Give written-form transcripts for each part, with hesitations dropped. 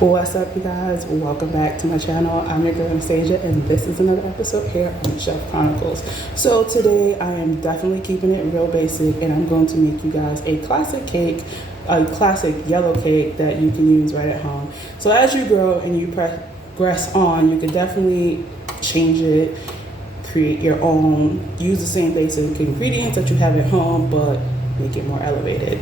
What's up, you guys? Welcome back to my channel. I'm your girl Anastasia, and this is another episode here on Chef Chronicles. So today I am definitely keeping it real basic, and I'm going to make you guys a classic cake, a classic yellow cake that you can use right at home. So as you grow and you progress on, you can definitely change it, create your own, use the same basic ingredients that you have at home, but make it more elevated.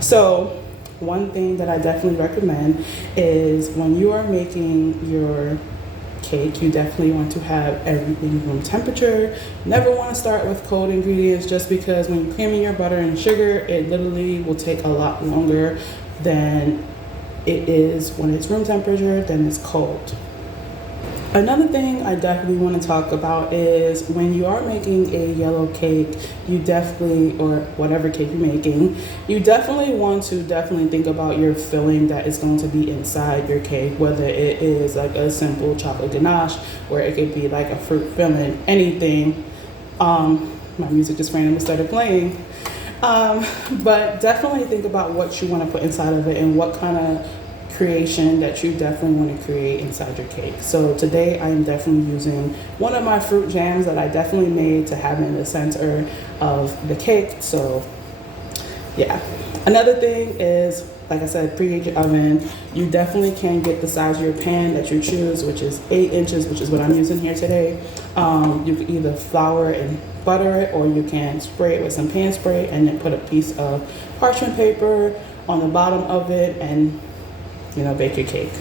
So one thing that I definitely recommend is when you are making your cake, you definitely want to have everything room temperature. Never want to start with cold ingredients, just because when you're creaming your butter and sugar, it literally will take a lot longer than it is when it's room temperature than it's cold. Another thing I definitely want to talk about is when you are making a yellow cake, you definitely, or whatever cake you're making, you definitely want to think about your filling that is going to be inside your cake, whether it is like a simple chocolate ganache, or it could be like a fruit filling, anything. My music just randomly started playing. But definitely think about what you want to put inside of it and what kind of creation that you definitely want to create inside your cake. So today I am definitely using one of my fruit jams that I definitely made to have in the center of the cake. So yeah. Another thing is, like I said, preheat your oven. You definitely can get the size of your pan that you choose, which is 8 inches, which is what I'm using here today. You can either flour and butter it, or you can spray it with some pan spray and then put a piece of parchment paper on the bottom of it and bake your cake.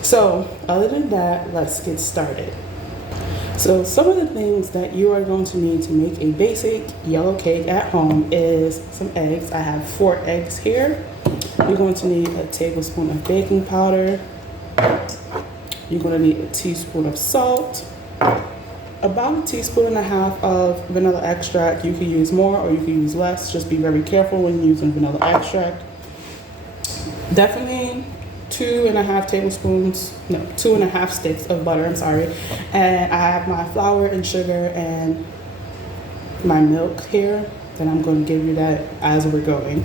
So other than that, let's get started. So some of the things that you are going to need to make a basic yellow cake at home is some eggs. I have 4 eggs here. You're going to need a tablespoon of baking powder. You're going to need a teaspoon of salt, about a teaspoon and a half of vanilla extract. You can use more or you can use less. Just be very careful when using vanilla extract. Definitely 2.5 sticks of butter, and I have my flour and sugar and my milk here, then I'm going to give you that as we're going.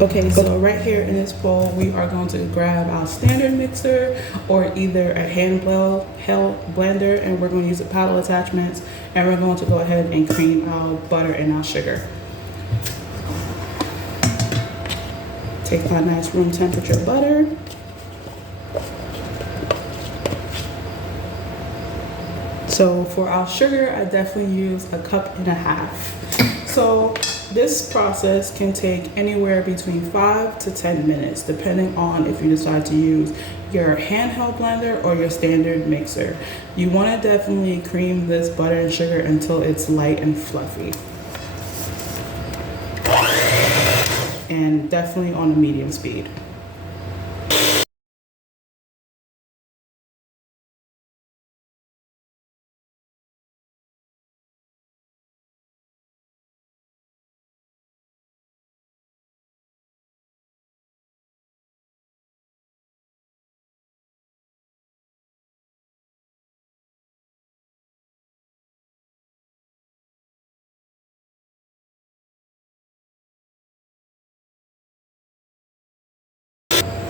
Okay, so right here in this bowl, we are going to grab our standard mixer or either a hand blender, and we're going to use the paddle attachments, and we're going to go ahead and cream our butter and our sugar. Take our nice room temperature butter. So for our sugar, I definitely use 1.5 cups. So this process can take anywhere between 5 to 10 minutes, depending on if you decide to use your handheld blender or your standard mixer. You want to definitely cream this butter and sugar until it's light and fluffy. And definitely on a medium speed.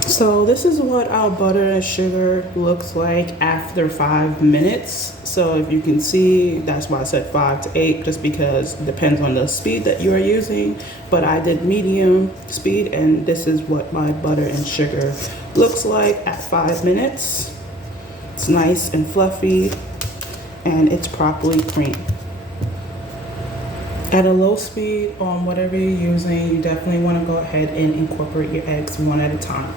So this is what our butter and sugar looks like after 5 minutes. So if you can see, that's why I said 5 to 8, just because it depends on the speed that you are using. But I did medium speed, and this is what my butter and sugar looks like at 5 minutes. It's nice and fluffy, and it's properly creamed. At a low speed on whatever you're using, you definitely want to go ahead and incorporate your eggs one at a time.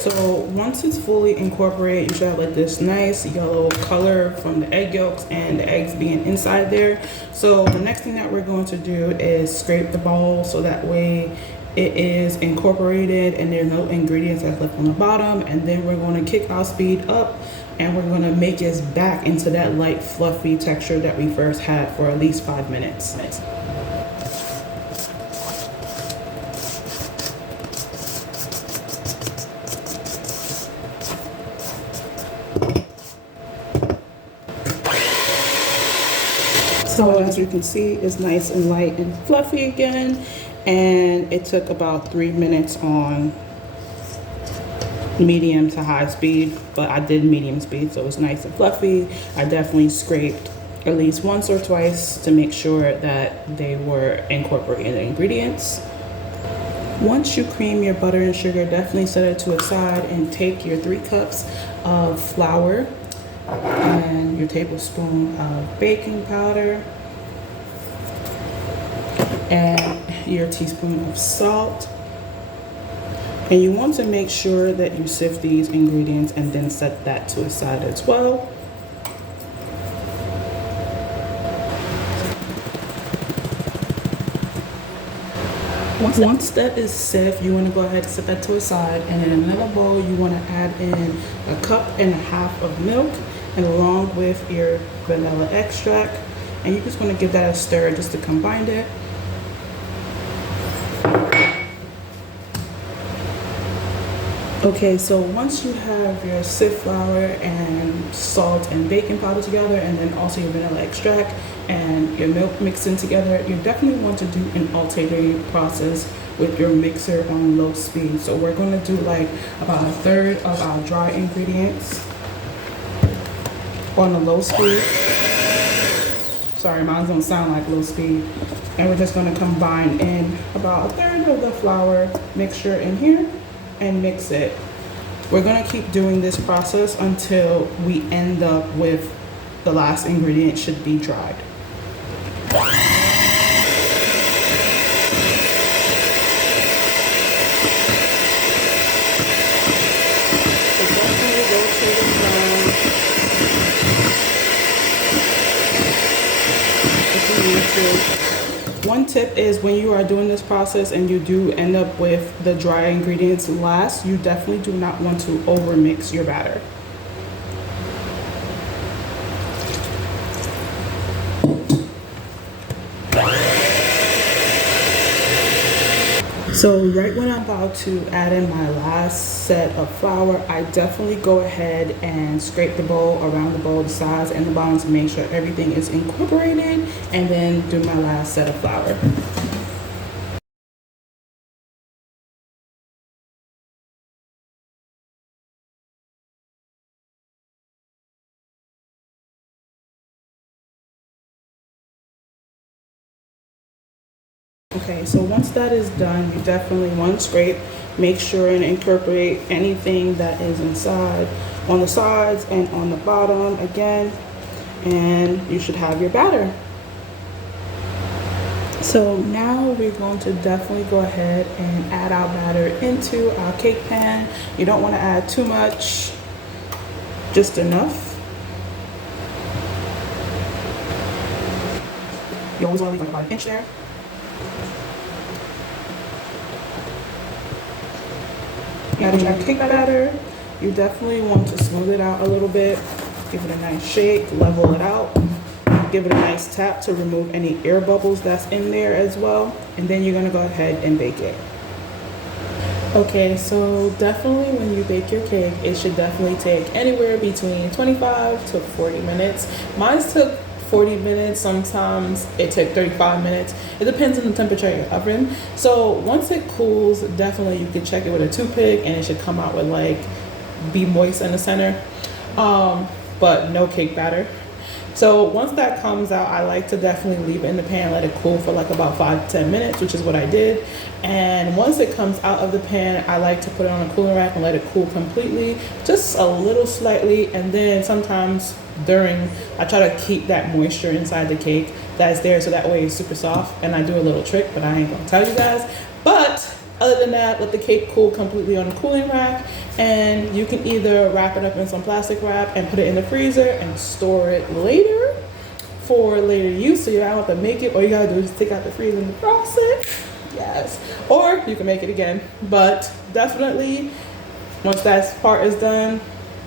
So once it's fully incorporated, you should have like this nice yellow color from the egg yolks and the eggs being inside there. So the next thing that we're going to do is scrape the bowl, so that way it is incorporated and there's no ingredients that's left on the bottom. And then we're going to kick our speed up and we're going to make it back into that light fluffy texture that we first had for at least 5 minutes. So as you can see, it's nice and light and fluffy again, and it took about 3 minutes on medium to high speed, but I did medium speed, so it's nice and fluffy. I definitely scraped at least once or twice to make sure that they were incorporating the ingredients. Once you cream your butter and sugar, definitely set it to a side and take your 3 cups of flour and your tablespoon of baking powder and your teaspoon of salt. And you want to make sure that you sift these ingredients and then set that to a side as well. Once that is sieved, you want to go ahead and set that to a side, and in another bowl you want to add in 1.5 cups of milk and along with your vanilla extract, and you're just going to give that a stir just to combine it. Okay, so once you have your sift flour and salt and baking powder together, and then also your vanilla extract and your milk mixed in together, you definitely want to do an alternating process with your mixer on low speed. So we're going to do like about 1/3 of our dry ingredients on a low speed. Sorry, mine don't sound like low speed. And we're just going to combine in about 1/3 of the flour mixture in here and mix it. We're going to keep doing this process until we end up with the last ingredient should be dried. So definitely rotate it around if you need to. One tip is when you are doing this process and you do end up with the dry ingredients last, you definitely do not want to over mix your batter. So right when I'm about to add in my last set of flour, I definitely go ahead and scrape the bowl around the bowl, the sides and the bottom to make sure everything is incorporated, and then do my last set of flour. Okay, so once that is done, you definitely want to scrape, make sure and incorporate anything that is inside on the sides and on the bottom again, and you should have your batter. So now we're going to definitely go ahead and add our batter into our cake pan. You don't want to add too much, just enough. You always want to leave like about 1 inch there. Adding our cake batter, you definitely want to smooth it out a little bit, give it a nice shake, level it out, give it a nice tap to remove any air bubbles that's in there as well, and then you're going to go ahead and bake it. Okay, so definitely when you bake your cake, it should definitely take anywhere between 25 to 40 minutes. Mine took 40 minutes, sometimes it took 35 minutes. It depends on the temperature of your oven. So once it cools, definitely you can check it with a toothpick and it should come out with like, be moist in the center, but no cake batter. So once that comes out, I like to definitely leave it in the pan, let it cool for like about 5 to 10 minutes, which is what I did. And once it comes out of the pan, I like to put it on a cooling rack and let it cool completely, just a little slightly. And then sometimes I try to keep that moisture inside the cake that's there, so that way it's super soft. And I do a little trick, but I ain't gonna tell you guys. But other than that, let the cake cool completely on the cooling rack, and you can either wrap it up in some plastic wrap and put it in the freezer and store it later for later use, so you don't have to make it. All you gotta do is take out the freezer in the process. Yes. Or more, you can make it again. But definitely, once that part is done,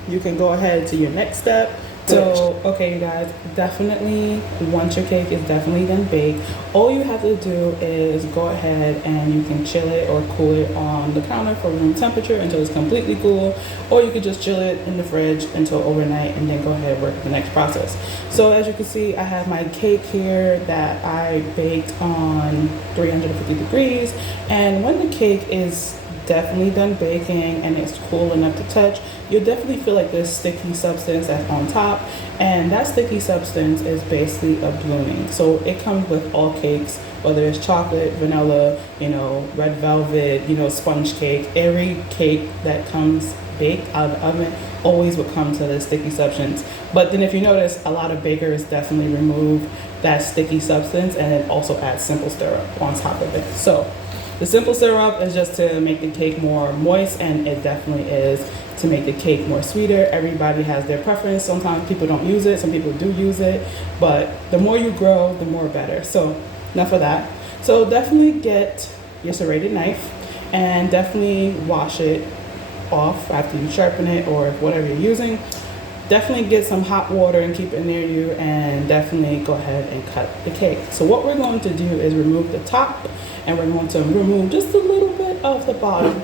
you can go ahead to your next step. So, okay, you guys, definitely, once your cake is definitely done baked, all you have to do is go ahead and you can chill it or cool it on the counter for room temperature until it's completely cool, or you could just chill it in the fridge until overnight and then go ahead and work the next process. So as you can see, I have my cake here that I baked on 350 degrees, and when the cake is definitely done baking and it's cool enough to touch, you'll definitely feel like this sticky substance that's on top, and that sticky substance is basically a ballooning. So it comes with all cakes, whether it's chocolate, vanilla, red velvet, sponge cake. Every cake that comes baked out of the oven always would come to the sticky substance. But then if you notice, a lot of bakers definitely remove that sticky substance and then also add simple syrup on top of it. So the simple syrup is just to make the cake more moist, and it definitely is to make the cake more sweeter. Everybody has their preference. Sometimes people don't use it, some people do use it, but the more you grow, the more better. So enough of that. So definitely get your serrated knife and definitely wash it off after you sharpen it or whatever you're using. Definitely get some hot water and keep it near you, and definitely go ahead and cut the cake. So what we're going to do is remove the top, and we're going to remove just a little bit of the bottom.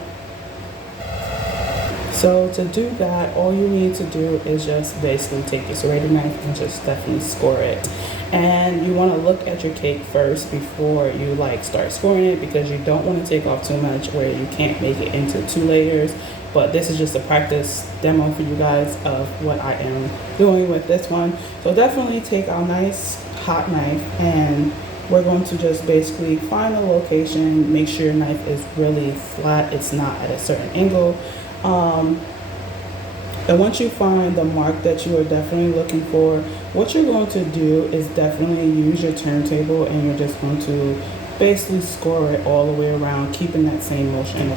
So to do that, all you need to do is just basically take your serrated knife and just definitely score it. And you want to look at your cake first before you start scoring it, because you don't want to take off too much where you can't make it into 2 layers. But this is just a practice demo for you guys of what I am doing with this one. So definitely take a nice hot knife, and we're going to just basically find a location, make sure your knife is really flat, it's not at a certain angle. And once you find the mark that you are definitely looking for, what you're going to do is definitely use your turntable, and you're just going to basically score it all the way around, keeping that same motion.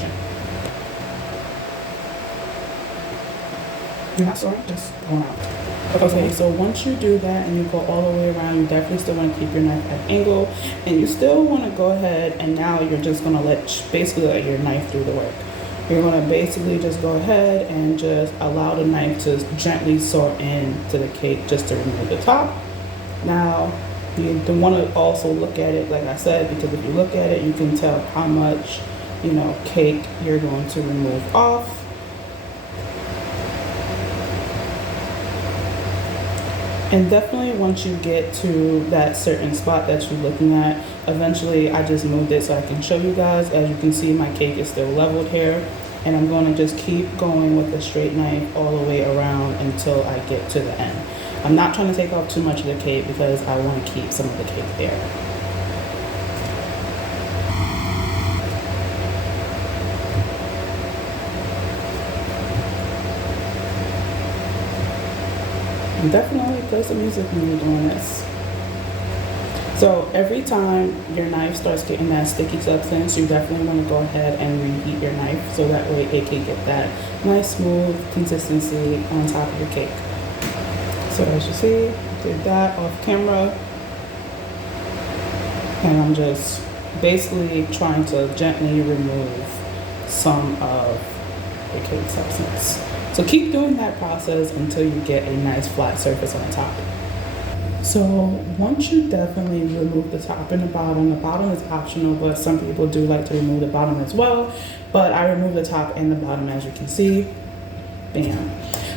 You're not sorry, just go around. Okay, so once you do that and you go all the way around, you definitely still want to keep your knife at an angle, and you still want to go ahead, and now you're just going to let your knife do the work. You're going to basically just go ahead and just allow the knife to gently saw into the cake just to remove the top. Now, you want to also look at it, like I said, because if you look at it, you can tell how much, cake you're going to remove off. And definitely once you get to that certain spot that you're looking at, eventually I just moved it so I can show you guys. As you can see, my cake is still leveled here, and I'm going to just keep going with the straight knife all the way around until I get to the end. I'm not trying to take off too much of the cake because I want to keep some of the cake there. And definitely play some music when you're doing this. So every time your knife starts getting that sticky substance, you definitely want to go ahead and reheat your knife so that way it can get that nice smooth consistency on top of your cake. So as you see, I did that off camera, and I'm just basically trying to gently remove some of the cake substance. So keep doing that process until you get a nice flat surface on top. So once you definitely remove the top and the bottom is optional, but some people do like to remove the bottom as well. But I remove the top and the bottom, as you can see. Bam.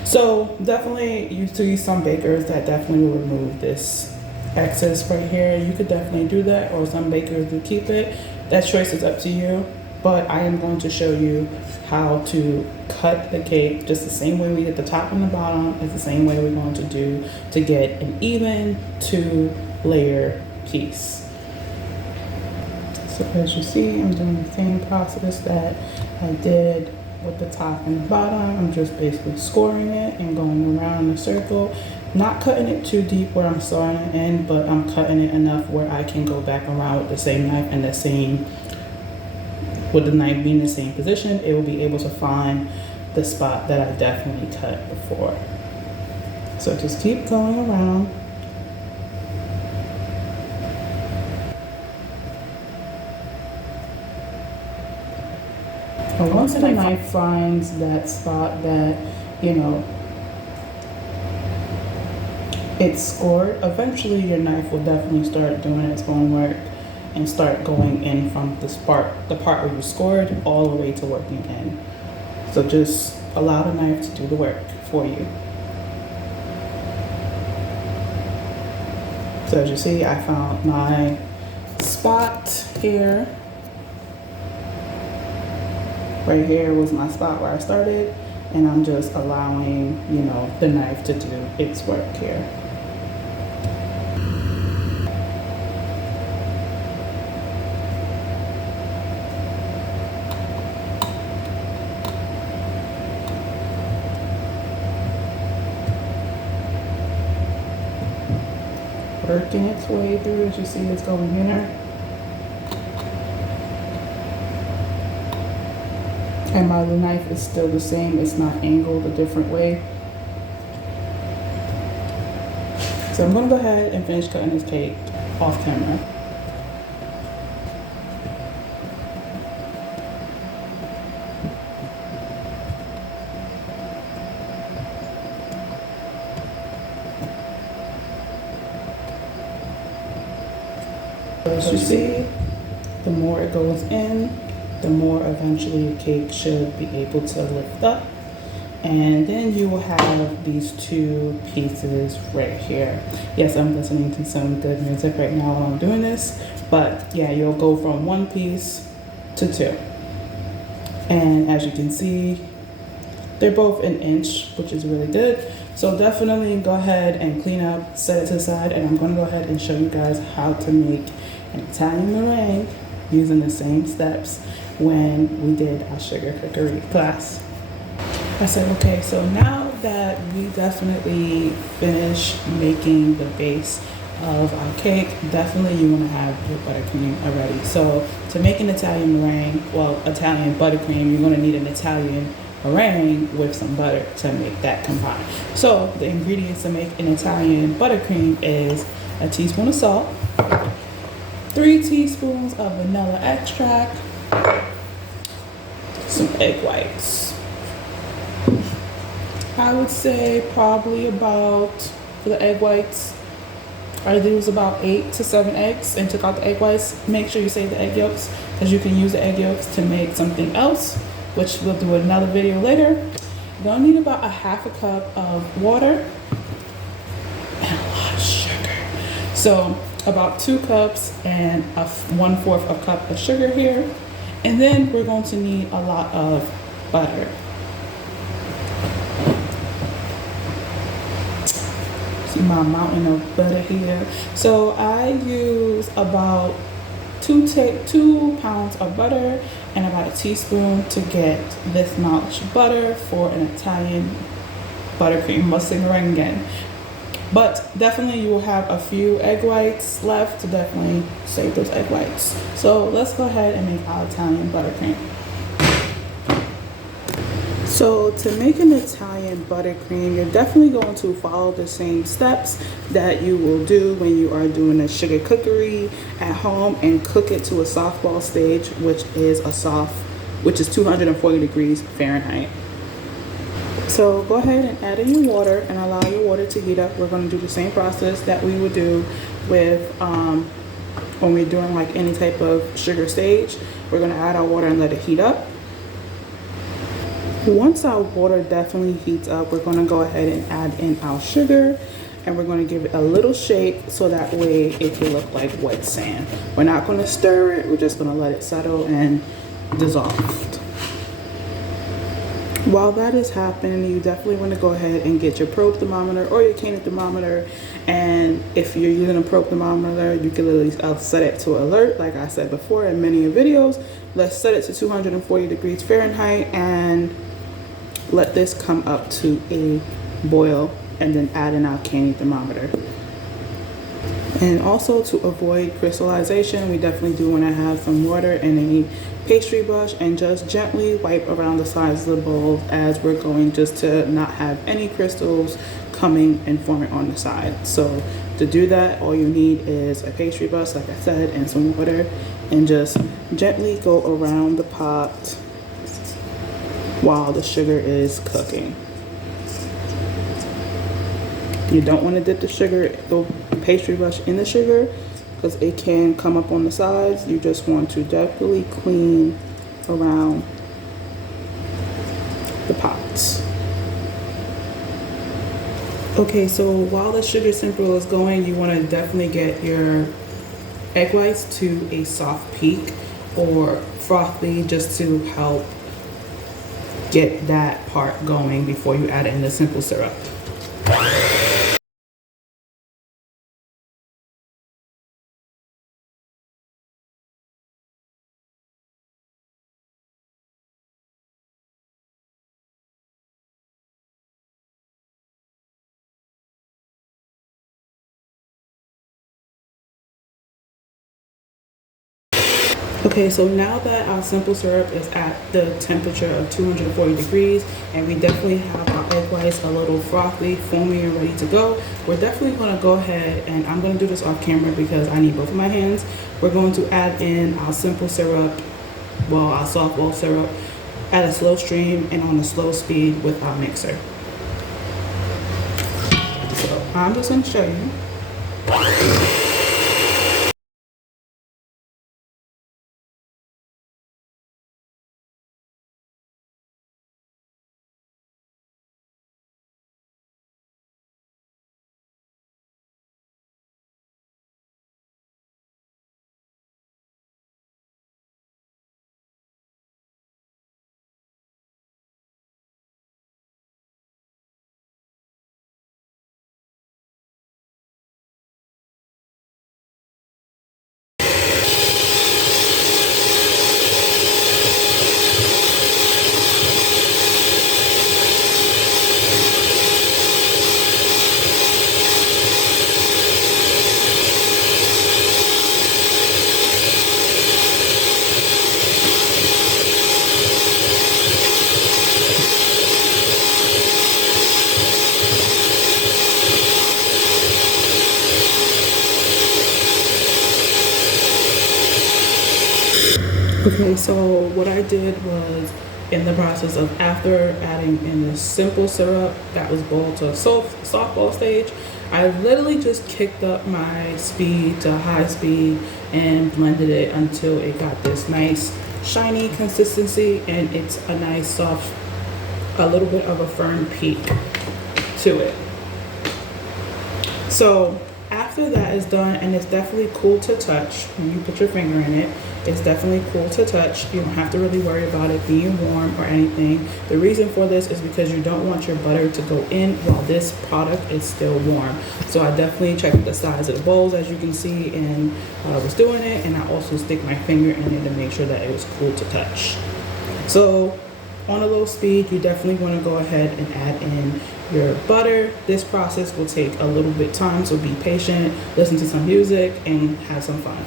So definitely you see some bakers that definitely will remove this excess right here. You could definitely do that, or some bakers do keep it. That choice is up to you. But I am going to show you how to cut the cake just the same way we did the top and the bottom. Is the same way we're going to do to get an even 2-layer piece. So as you see, I'm doing the same process that I did with the top and the bottom. I'm just basically scoring it and going around in a circle. Not cutting it too deep where I'm sawing it in, but I'm cutting it enough where I can go back around with the same knife and with the knife being in the same position, it will be able to find the spot that I definitely cut before. So just keep going around. once the knife finds that spot that, you know, it's scored, eventually your knife will definitely start doing its own work and start going in from the part where you scored all the way to working in. So just allow the knife to do the work for you. So as you see, I found my spot here. Right here was my spot where I started, and I'm just allowing, you know, the knife to do its work here. Working its way through, as you see, it's going inner. And my knife is still the same, it's not angled a different way. So I'm gonna go ahead and finish cutting this cake off camera. As you see, the more it goes in, the more eventually the cake should be able to lift up. And then you will have these two pieces right here. Yes, I'm listening to some good music right now while I'm doing this, but yeah, you'll go from one piece to two. And as you can see, they're both an inch, which is really good. So definitely go ahead and clean up, set it to the side, and I'm gonna go ahead and show you guys how to make an Italian meringue using the same steps when we did our sugar cookery class. I said, okay, so now that we definitely finished making the base of our cake, definitely you want to have your buttercream already. So to make an Italian meringue, well, Italian buttercream, you're going to need an Italian meringue with some butter to make that combine. So the ingredients to make an Italian buttercream is a teaspoon of salt, 3 teaspoons of vanilla extract, some egg whites. I would say probably about, for the egg whites, I use about 8 to 7 eggs and took out the egg whites. Make sure you save the egg yolks, because you can use the egg yolks to make something else, which we'll do another video later. You're gonna need about a half a cup of water and a lot of sugar. So about 2 cups and a 1/4 of a cup of sugar here. And then we're going to need a lot of butter. See my mountain of butter here. So I use about 2 pounds of butter and about a teaspoon to get this much butter for an Italian buttercream. Must say meringue again. But definitely you will have a few egg whites left to definitely save those egg whites. So let's go ahead and make our Italian buttercream. So to make an Italian buttercream, you're definitely going to follow the same steps that you will do when you are doing a sugar cookery at home and cook it to a softball stage, which is 240 degrees Fahrenheit. So go ahead and add in your water and allow your water to heat up. We're going to do the same process that we would do with when we're doing like any type of sugar stage. We're going to add our water and let it heat up. Once our water definitely heats up, we're going to go ahead and add in our sugar, and we're going to give it a little shake so that way it can look like wet sand. We're not going to stir it, we're just going to let it settle and dissolve. While that is happening, you definitely want to go ahead and get your probe thermometer or your Canon thermometer. And if you're using a probe thermometer, you can literally set it to alert. Like I said before in many videos, let's set it to 240 degrees Fahrenheit and let this come up to a boil, and then add in our Canon thermometer. And also to avoid crystallization, we definitely do want to have some water and a pastry brush and just gently wipe around the sides of the bowl, as we're going just to not have any crystals coming and forming on the side. So to do that, all you need is a pastry brush, like I said, and some water, and just gently go around the pot while the sugar is cooking. You don't want to dip the pastry brush in the sugar because it can come up on the sides. You just want to definitely clean around the pots. Okay, so while the sugar simple is going, you want to definitely get your egg whites to a soft peak or frothy, just to help get that part going before you add in the simple syrup. Okay, so now that our simple syrup is at the temperature of 240 degrees and we definitely have our egg whites a little frothy, foamy, and ready to go, we're definitely going to go ahead, and I'm going to do this off camera because I need both of my hands. We're going to add in our simple syrup, well, our soft ball syrup, at a slow stream and on a slow speed with our mixer. So I'm just going to show you. Okay, so what I did was, in the process of after adding in the simple syrup that was boiled to a softball stage, I literally just kicked up my speed to high speed and blended it until it got this nice shiny consistency, and it's a nice soft, a little bit of a firm peak to it. So after that is done, and it's definitely cool to touch when you put your finger in it, it's definitely cool to touch. You don't have to really worry about it being warm or anything. The reason for this is because you don't want your butter to go in while this product is still warm. So I definitely checked the size of the bowls, as you can see, and I was doing it, and I also stick my finger in it to make sure that it was cool to touch. So on a low speed, you definitely want to go ahead and add in your butter. This process will take a little bit of time, so be patient, listen to some music, and have some fun.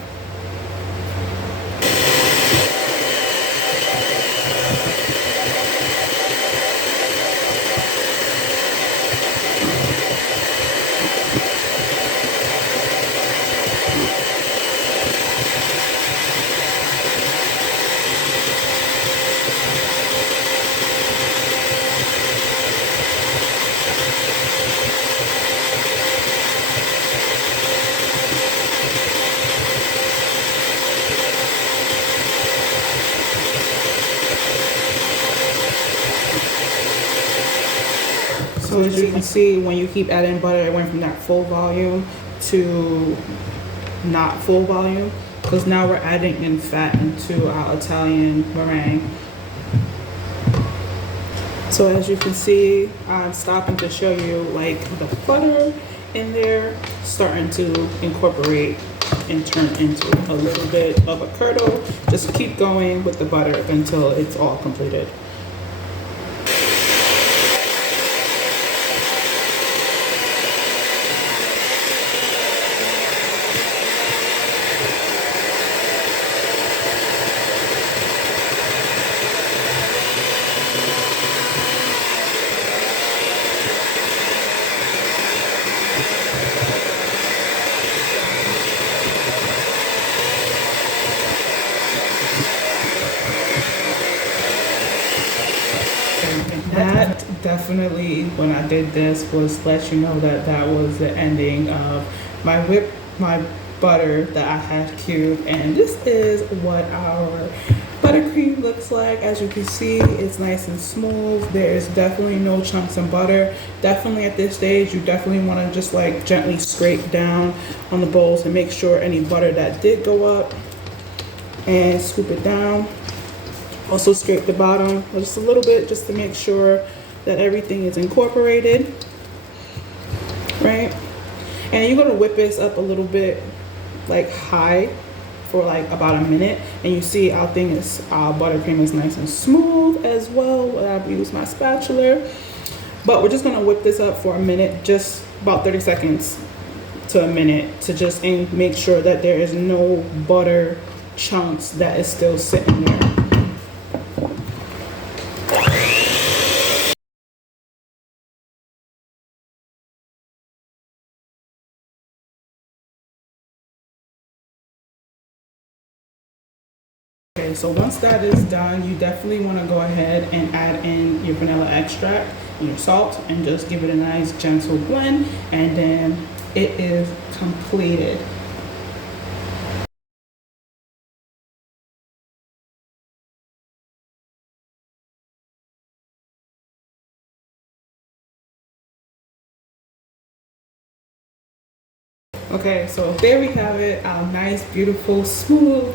So as you can see, when you keep adding butter, it went from that full volume to not full volume, because now we're adding in fat into our Italian meringue. So as you can see, I'm stopping to show you like the butter in there starting to incorporate and turn into a little bit of a curdle. Just keep going with the butter until it's all completed. that definitely, when I did this, was let you know that that was the ending of my butter that I had cubed. And this is what our buttercream looks like. As you can see, it's nice and smooth. There is definitely no chunks of butter. Definitely at this stage, you definitely want to just like gently scrape down on the bowls and make sure any butter that did go up, and scoop it down. Also scrape the bottom just a little bit, just to make sure that everything is incorporated, right? And you're gonna whip this up a little bit, like high, for like about a minute. And you see our thing is, our buttercream is nice and smooth as well. I've used my spatula, but we're just gonna whip this up for a minute, just about 30 seconds to a minute, to just make sure that there is no butter chunks that is still sitting there. Okay, so once that is done, you definitely want to go ahead and add in your vanilla extract and your salt and just give it a nice gentle blend, and then it is completed. Okay, so there we have it, our nice, beautiful, smooth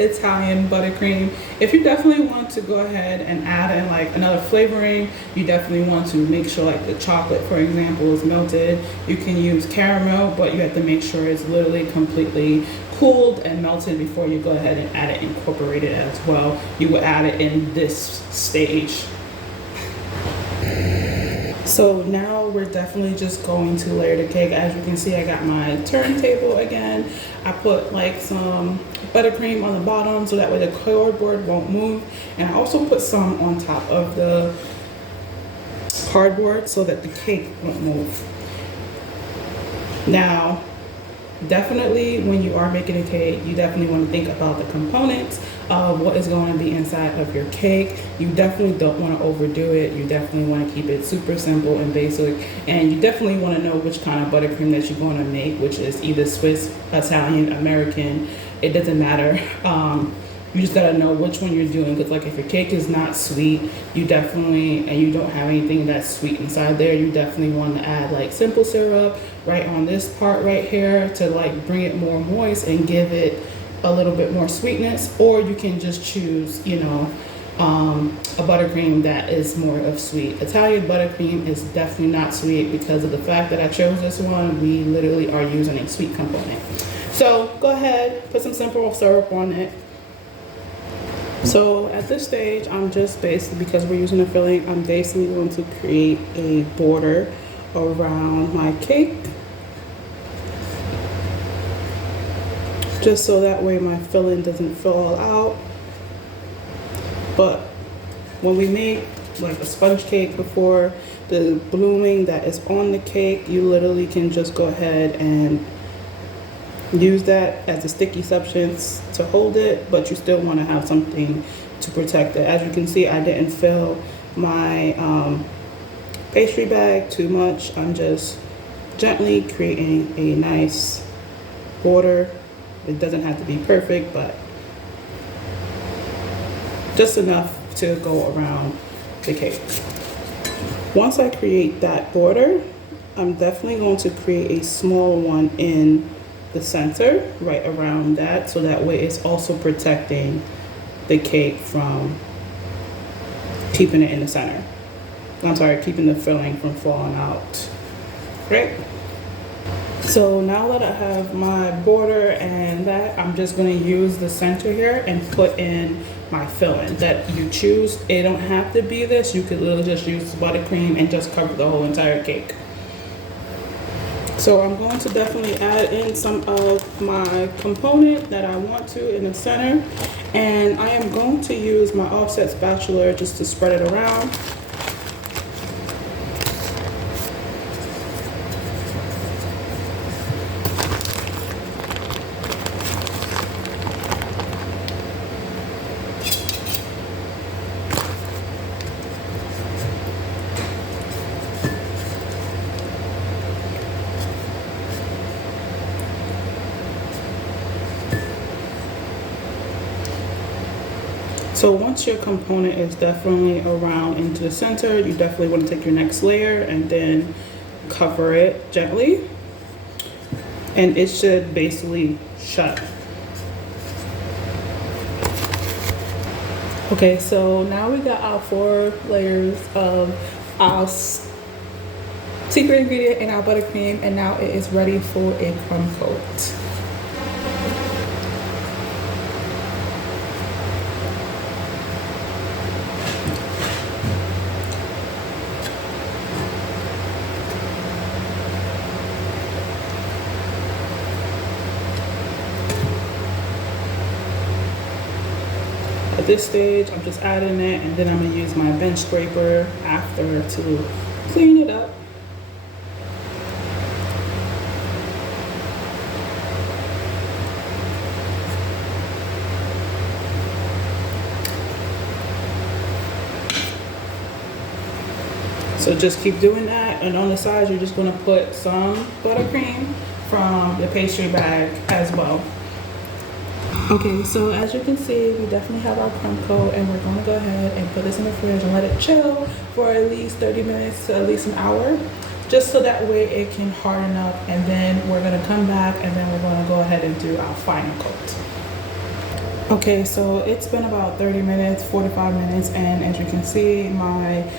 Italian buttercream. If you definitely want to go ahead and add in like another flavoring, you definitely want to make sure like the chocolate, for example, is melted. You can use caramel, but you have to make sure it's literally completely cooled and melted before you go ahead and add it, incorporate it as well. You would add it in this stage. So now we're definitely just going to layer the cake. As you can see, I got my turntable again. I put like some buttercream on the bottom so that way the cardboard won't move. And I also put some on top of the cardboard so that the cake won't move. Now, definitely when you are making a cake, you definitely want to think about the components of what is going to be inside of your cake. You definitely don't want to overdo it. You definitely want to keep it super simple and basic, and you definitely want to know which kind of buttercream that you're going to make, which is either Swiss, Italian, American. It doesn't matter. You just gotta know which one you're doing, because like if your cake is not sweet, you definitely, and you don't have anything that's sweet inside there, you definitely want to add like simple syrup right on this part right here to like bring it more moist and give it a little bit more sweetness. Or you can just choose, you know, a buttercream that is more of sweet. Italian buttercream is definitely not sweet because of the fact that I chose this one. We literally are using a sweet component. So go ahead, put some simple syrup on it. So at this stage, I'm just basically, because we're using a filling, I'm basically going to create a border around my cake, just so that way my filling doesn't fall out. But when we make like a sponge cake before, the blooming that is on the cake, you literally can just go ahead and use that as a sticky substance to hold it, but you still want to have something to protect it. As you can see, I didn't fill my pastry bag too much. I'm just gently creating a nice border. It doesn't have to be perfect, but just enough to go around the cake. Once I create that border, I'm definitely going to create a small one in the center right around that, so that way it's also protecting the cake from keeping it in the center. I'm sorry, keeping the filling from falling out. Right? So now that I have my border and that, I'm just going to use the center here and put in my filling that you choose. It don't have to be this. You could literally just use buttercream and just cover the whole entire cake. So I'm going to definitely add in some of my component that I want to in the center, and I am going to use my offset spatula just to spread it around. So once your component is definitely around into the center, you definitely want to take your next layer and then cover it gently. And it should basically shut. Okay, so now we got our 4 layers of our secret ingredient in our buttercream, and now it is ready for a crumb coat. At this stage, I'm just adding it, and then I'm gonna use my bench scraper after to clean it up. So just keep doing that, and on the sides, you're just gonna put some buttercream from the pastry bag as well. Okay, so as you can see, we definitely have our crumb coat, and we're gonna go ahead and put this in the fridge and let it chill for at least 30 minutes to at least an hour, just so that way it can harden up, and then we're gonna come back and then we're gonna go ahead and do our final coat. Okay, so it's been about 30 minutes, 45 minutes, and as you can see, my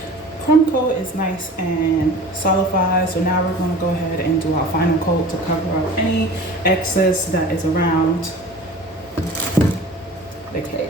crumb coat is nice and solidified. So now we're gonna go ahead and do our final coat to cover up any excess that is around the cake.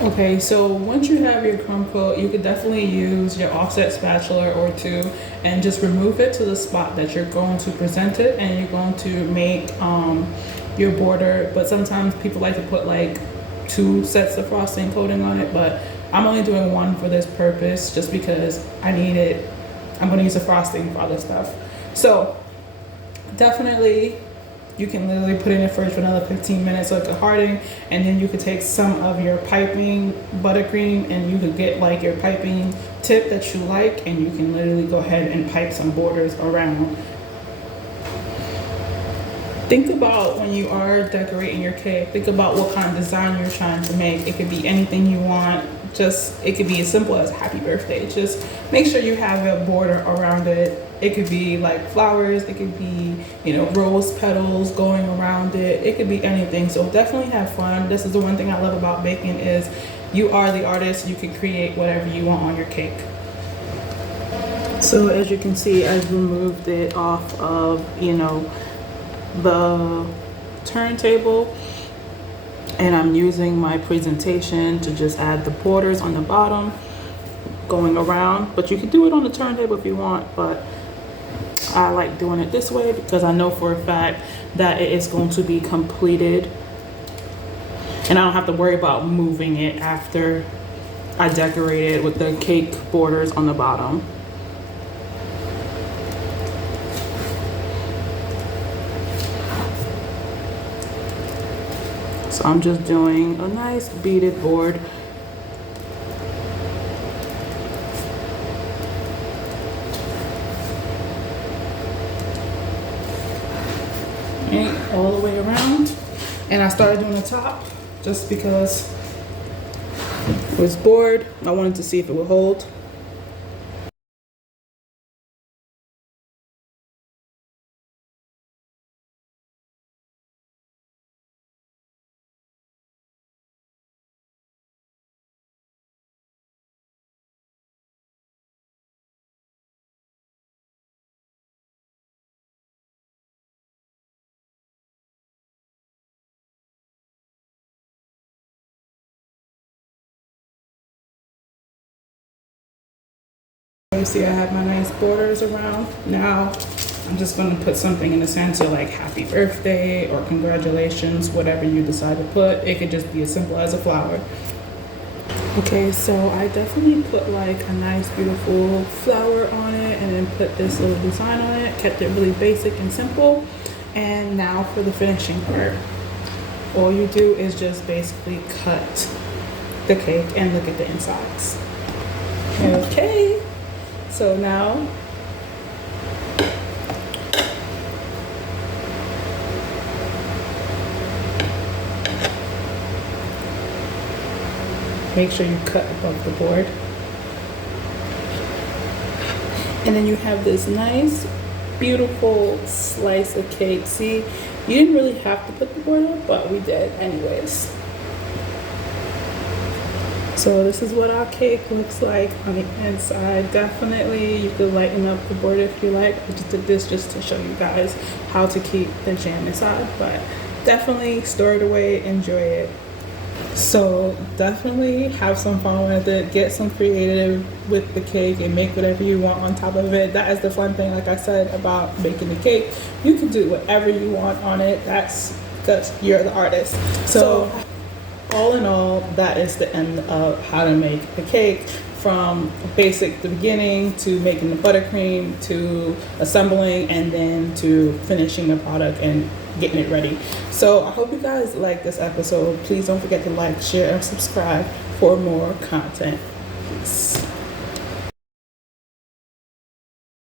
Okay, so once you have your crumb coat, you could definitely use your offset spatula or two and just remove it to the spot that you're going to present it, and you're going to make your border. But sometimes people like to put like 2 sets of frosting coating on it, but I'm only doing 1 for this purpose just because I need it. I'm going to use the frosting for other stuff. So definitely you can literally put it in the fridge for another 15 minutes so it can harden, and then you could take some of your piping buttercream and you could get like your piping tip that you like, and you can literally go ahead and pipe some borders around. Think about when you are decorating your cake, think about what kind of design you're trying to make. It could be anything you want. Just, it could be as simple as happy birthday. Just make sure you have a border around it. It could be like flowers, it could be, you know, rose petals going around it. It could be anything. So definitely have fun. This is the one thing I love about baking is you are the artist. You can create whatever you want on your cake. So as you can see, I've removed it off of, you know, the turntable, and I'm using my presentation to just add the borders on the bottom going around. But you can do it on the turntable if you want, but I like doing it this way because I know for a fact that it is going to be completed and I don't have to worry about moving it after I decorate it with the cake borders on the bottom. So I'm just doing a nice beaded board. Okay, all the way around. And I started doing the top just because it was bored. I wanted to see if it would hold. see I have my nice borders around. Now I'm just going to put something in the center like happy birthday or congratulations, whatever you decide to put. It could just be as simple as a flower. Okay, so I definitely put like a nice beautiful flower on it and then put this little design on it, kept it really basic and simple. And now for the finishing part. All you do is just basically cut the cake and look at the insides. Okay, so now make sure you cut above the board. And then you have this nice, beautiful slice of cake. See, you didn't really have to put the board up, but we did anyways. So this is what our cake looks like on the inside. Definitely, you could lighten up the board if you like. I just did this just to show you guys how to keep the jam inside, but definitely store it away, enjoy it. So definitely have some fun with it, get some creative with the cake and make whatever you want on top of it. That is the fun thing, like I said, about making the cake. You can do whatever you want on it. That's because you're the artist. So all in all, that is the end of how to make a cake, from basic the beginning to making the buttercream to assembling and then to finishing the product and getting it ready. So I hope you guys like this episode. Please don't forget to like, share, and subscribe for more content. Peace.